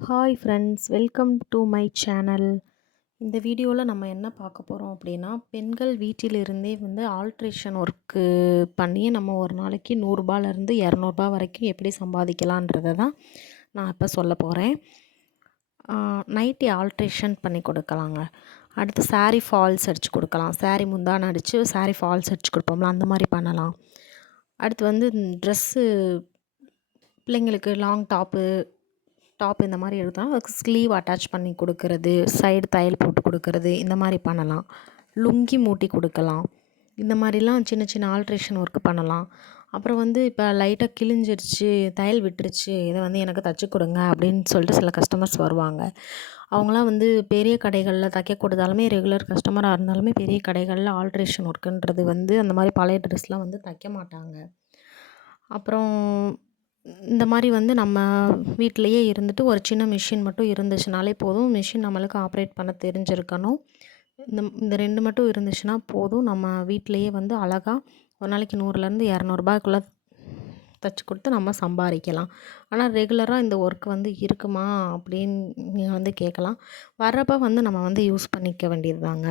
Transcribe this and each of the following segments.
Hi friends, welcome to my channel. இந்த வீடியோவில் நம்ம என்ன பார்க்க போகிறோம் அப்படின்னா, பெண்கள் வீட்டிலிருந்தே வந்து ஆல்ட்ரேஷன் ஒர்க்கு பண்ணி நம்ம ஒரு நாளைக்கு ரூ. 100லேருந்து ரூ. 200 வரைக்கும் எப்படி சம்பாதிக்கலான்றதை தான் நான் இப்போ சொல்ல போகிறேன். நைட்டி ஆல்ட்ரேஷன் பண்ணி கொடுக்கலாங்க. அடுத்து saree ஃபால்ஸ் அடித்து கொடுக்கலாம். saree முந்தானை அடித்து saree ஃபால்ஸ் அடித்து கொடுப்போம்ல, அந்த மாதிரி பண்ணலாம். அடுத்து வந்து ட்ரெஸ்ஸு பிள்ளைங்களுக்கு லாங் டாப் இந்த மாதிரி எடுத்தால் அதுக்கு ஸ்லீவ் அட்டாச் பண்ணி கொடுக்கறது, சைடு தையல் போட்டு கொடுக்கறது, இந்த மாதிரி பண்ணலாம். லுங்கி மூட்டி கொடுக்கலாம். இந்த மாதிரிலாம் சின்ன சின்ன ஆல்ட்ரேஷன் ஒர்க்கு பண்ணலாம். அப்புறம் வந்து இப்போ லைட்டாக கிழிஞ்சிருச்சு, தையல் விட்டுருச்சு, இதை வந்து எனக்கு தச்சு கொடுங்க அப்படின்னு சொல்லிட்டு சில கஸ்டமர்ஸ் வருவாங்க. அவங்களாம் வந்து பெரிய கடைகளில் தைக்க கொடுத்தாலுமே, ரெகுலர் கஸ்டமராக இருந்தாலுமே பெரிய கடைகளில் ஆல்ட்ரேஷன் ஒர்க்குன்றது வந்து அந்த மாதிரி பழைய ட்ரெஸ்லாம் வந்து தைக்க மாட்டாங்க. அப்புறம் இந்த மாதிரி வந்து நம்ம வீட்டிலையே இருந்துட்டு ஒரு சின்ன மிஷின் மட்டும் இருந்துச்சுனாலே போதும். மிஷின் நம்மளுக்கு ஆப்ரேட் பண்ண தெரிஞ்சிருக்கணும். இந்த 2 மட்டும் இருந்துச்சுன்னா போதும். நம்ம வீட்டிலையே வந்து அழகா ஒரு நாளைக்கு ரூ. 100லேருந்து ரூ. 200 தச்சு கொடுத்து நம்ம சம்பாதிக்கலாம். ஆனால் ரெகுலராக இந்த ஒர்க் வந்து இருக்குமா அப்படின்னு நீங்கள் வந்து கேட்கலாம். வர்றப்போ வந்து நம்ம வந்து யூஸ் பண்ணிக்க வேண்டியது தாங்க.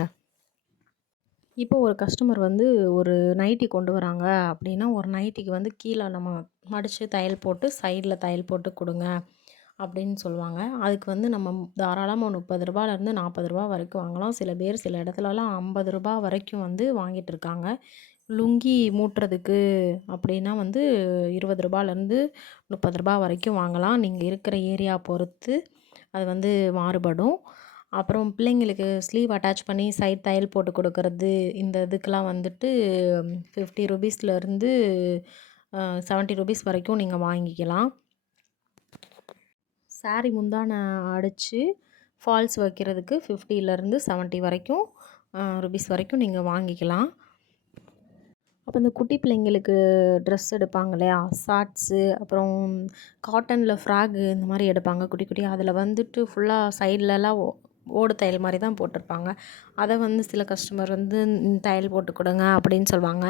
இப்போ ஒரு கஸ்டமர் வந்து ஒரு நைட்டி கொண்டு வராங்க அப்படின்னா, ஒரு நைட்டிக்கு வந்து கீழே நம்ம மடித்து தையல் போட்டு சைடில் தையல் போட்டு கொடுங்க அப்படின்னு சொல்லுவாங்க. அதுக்கு வந்து நம்ம தாராளமாக ரூ. 30லேருந்து ரூ. 40 வரைக்கும் வாங்கலாம். சில பேர் சில இடத்துலலாம் ரூ. 50 வரைக்கும் வந்து வாங்கிட்டு இருக்காங்க. லுங்கி மூட்டுறதுக்கு அப்படின்னா வந்து ரூ. 20லேருந்து ரூ. 30 வரைக்கும் வாங்கலாம். நீங்கள் இருக்கிற ஏரியா பொறுத்து அது வந்து மாறுபடும். அப்புறம் பிள்ளைங்களுக்கு ஸ்லீவ் அட்டாச் பண்ணி சைட் தையல் போட்டு கொடுக்கறது, இந்த இதுக்கெலாம் வந்துட்டு ₹50லேருந்து ₹70 வரைக்கும் நீங்கள் வாங்கிக்கலாம். saree முந்தானை அடித்து ஃபால்ஸ் வைக்கிறதுக்கு 50லேருந்து 70 வரைக்கும் ருபீஸ் வரைக்கும் நீங்கள் வாங்கிக்கலாம். அப்போ இந்த குட்டி பிள்ளைங்களுக்கு ட்ரெஸ் எடுப்பாங்க இல்லையா, ஷார்ட்ஸு, அப்புறம் காட்டனில் ஃப்ராகு இந்த மாதிரி எடுப்பாங்க குட்டி குட்டி. அதில் வந்துட்டு ஃபுல்லாக சைட்லலாம் ஓடு தையல் மாதிரி தான் போட்டிருப்பாங்க. அதை வந்து சில கஸ்டமர் வந்து தையல் போட்டு கொடுங்க அப்படின்னு சொல்லுவாங்க.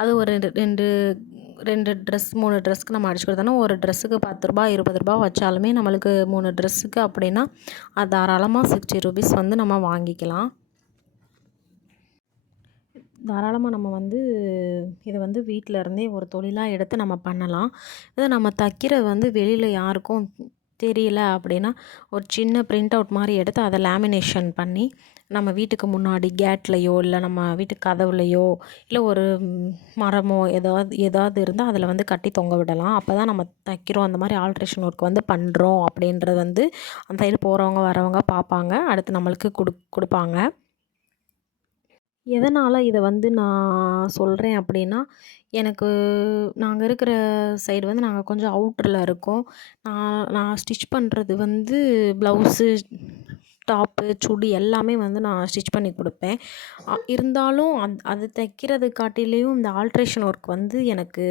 அது ஒரு ரெண்டு ட்ரெஸ் 3 ட்ரெஸ்க்கு நம்ம அடிச்சு கொடுத்தோன்னா ஒரு ட்ரெஸ்ஸுக்கு ₹10 ₹20 வச்சாலுமே நம்மளுக்கு 3 ட்ரெஸ்ஸுக்கு அப்படின்னா அது தாராளமாக ₹60 வந்து நம்ம வாங்கிக்கலாம். தாராளமாக நம்ம வந்து இதை வந்து வீட்டில் இருந்தே ஒரு தொழிலாக எடுத்து நம்ம பண்ணலாம். இதை நம்ம தைக்கிறது வந்து வெளியில் யாருக்கும் தெரியல அப்படின்னா, ஒரு சின்ன பிரிண்ட் அவுட் மாதிரி எடுத்து அதை லேமினேஷன் பண்ணி நம்ம வீட்டுக்கு முன்னாடி கேட்லேயோ, இல்லை நம்ம வீட்டு கதவுலையோ, இல்லை ஒரு மரமோ ஏதாவது இருந்தால் அதில் வந்து கட்டி தொங்க விடலாம். அப்போ தான் நம்ம தைக்கிறோம், அந்த மாதிரி ஆல்ட்ரேஷன் ஒர்க் வந்து பண்ணுறோம் அப்படின்றது வந்து அந்த சைடு போகிறவங்க வரவங்க பார்ப்பாங்க. அடுத்து நம்மளுக்கு கொடுப்பாங்க. எதனால் இதை வந்து நான் சொல்கிறேன் அப்படின்னா, எனக்கு நாங்கள் இருக்கிற சைடு வந்து நாங்கள் கொஞ்சம் அவுட்டரில் இருக்கோம். நான் ஸ்டிச் பண்ணுறது வந்து ப்ளவுஸு, டாப்பு, சுடி எல்லாமே வந்து நான் ஸ்டிச் பண்ணி கொடுப்பேன். இருந்தாலும் அது தைக்கிறது காட்டிலேயும் இந்த ஆல்ட்ரேஷன் ஒர்க் வந்து எனக்கு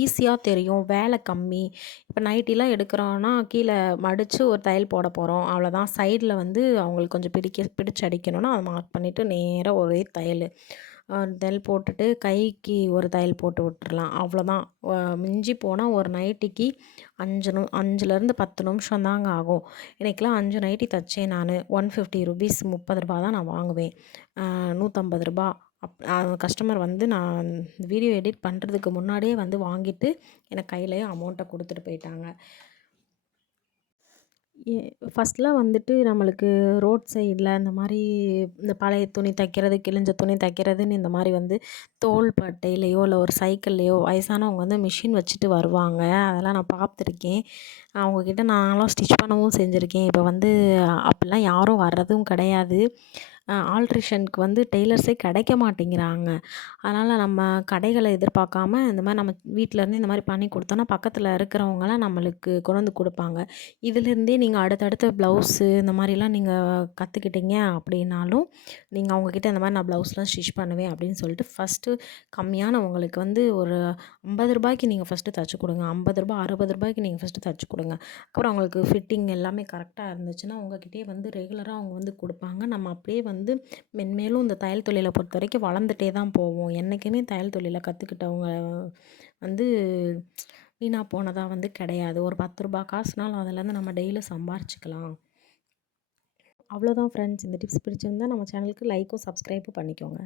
ஈஸியாக தெரியும். வேலை கம்மி. இப்போ நைட்டிலாம் எடுக்கிறோன்னா கீழே மடித்து ஒரு தையல் போட போகிறோம், அவ்வளோதான். சைடில் வந்து அவங்களுக்கு கொஞ்சம் பிடிச்சு அடிக்கணும்னா அதை மார்க் பண்ணிவிட்டு நேராக ஒரே தையல் போட்டுட்டு கைக்கு ஒரு தையல் போட்டு விட்டுறலாம், அவ்வளோதான். மிஞ்சி போனால் ஒரு நைட்டிக்கு 5லேருந்து 10 நிமிஷம் தாங்க ஆகும். இன்றைக்கெலாம் 5 நைட்டி தைச்சேன் நான். ₹150 ₹30 தான் நான் வாங்குவேன். ₹150 கஸ்டமர் வந்து நான் வீடியோ எடிட் பண்ணுறதுக்கு முன்னாடியே வந்து வாங்கிட்டு எனக்கு கையிலேயே அமௌண்ட்டை கொடுத்துட்டு போயிட்டாங்க. ஃபஸ்ட்லாம் வந்துட்டு நம்மளுக்கு ரோட் சைடில் இந்த மாதிரி இந்த பழைய துணி தைக்கிறது, கிழிஞ்ச துணி தைக்கிறதுன்னு இந்த மாதிரி வந்து தோள்பட்டையிலையோ இல்லை ஒரு சைக்கிள்லேயோ வயசானவங்க வந்து மிஷின் வச்சுட்டு வருவாங்க. அதெல்லாம் நான் பார்த்துருக்கேன். அவங்கக்கிட்ட நான்லாம் ஸ்டிச் பண்ணவும் செஞ்சுருக்கேன். இப்போ வந்து அப்படிலாம் யாரும் வர்றதும் கிடையாது. ஆல்ட்ரேஷனுக்கு வந்து டெய்லர்ஸே கிடைக்க மாட்டேங்கிறாங்க. அதனால் நம்ம கடைகளை எதிர்பார்க்காம இந்த மாதிரி நம்ம வீட்டிலேருந்து இந்த மாதிரி பண்ணி கொடுத்தோன்னா பக்கத்தில் இருக்கிறவங்கலாம் நம்மளுக்கு கொண்டு வந்து கொடுப்பாங்க. இதிலேருந்தே நீங்கள் அடுத்தடுத்த ப்ளவுஸு இந்த மாதிரிலாம் நீங்கள் கற்றுக்கிட்டீங்க அப்படின்னாலும், நீங்கள் அவங்கக்கிட்ட இந்த மாதிரி நான் ப்ளவுஸ்லாம் ஸ்டிச் பண்ணுவேன் அப்படின்னு சொல்லிட்டு ஃபஸ்ட்டு கம்மியான உங்களுக்கு வந்து ஒரு ₹50க்கு நீங்கள் ஃபஸ்ட்டு தச்சு கொடுங்க. ₹50 ₹60க்கு நீங்கள் ஃபஸ்ட்டு தச்சு கொடுங்க. அப்புறம் அவங்களுக்கு ஃபிட்டிங் எல்லாமே கரெக்டாக இருந்துச்சுன்னா உங்கள்கிட்டயே வந்து ரெகுலராக அவங்க வந்து கொடுப்பாங்க. நம்ம அப்படியே வந்து மென்மேலும் இந்த தையல் தொழிலை பொறுத்த வரைக்கும் வளர்ந்துட்டே தான் போவோம். என்றைக்குமே தையல் தொழிலை கற்றுக்கிட்டவங்க வந்து வீணாக போனதாக வந்து கிடையாது. ஒரு ரூ. 10 காசுனாலும் அதுலேருந்து நம்ம டெய்லியும் சம்பாரிச்சுக்கலாம். அவ்வளோதான் ஃப்ரெண்ட்ஸ். இந்த டிப்ஸ் பிடிச்சிருந்தா நம்ம சேனலுக்கு லைக்கும் சப்ஸ்கிரைபும் பண்ணிக்கோங்க.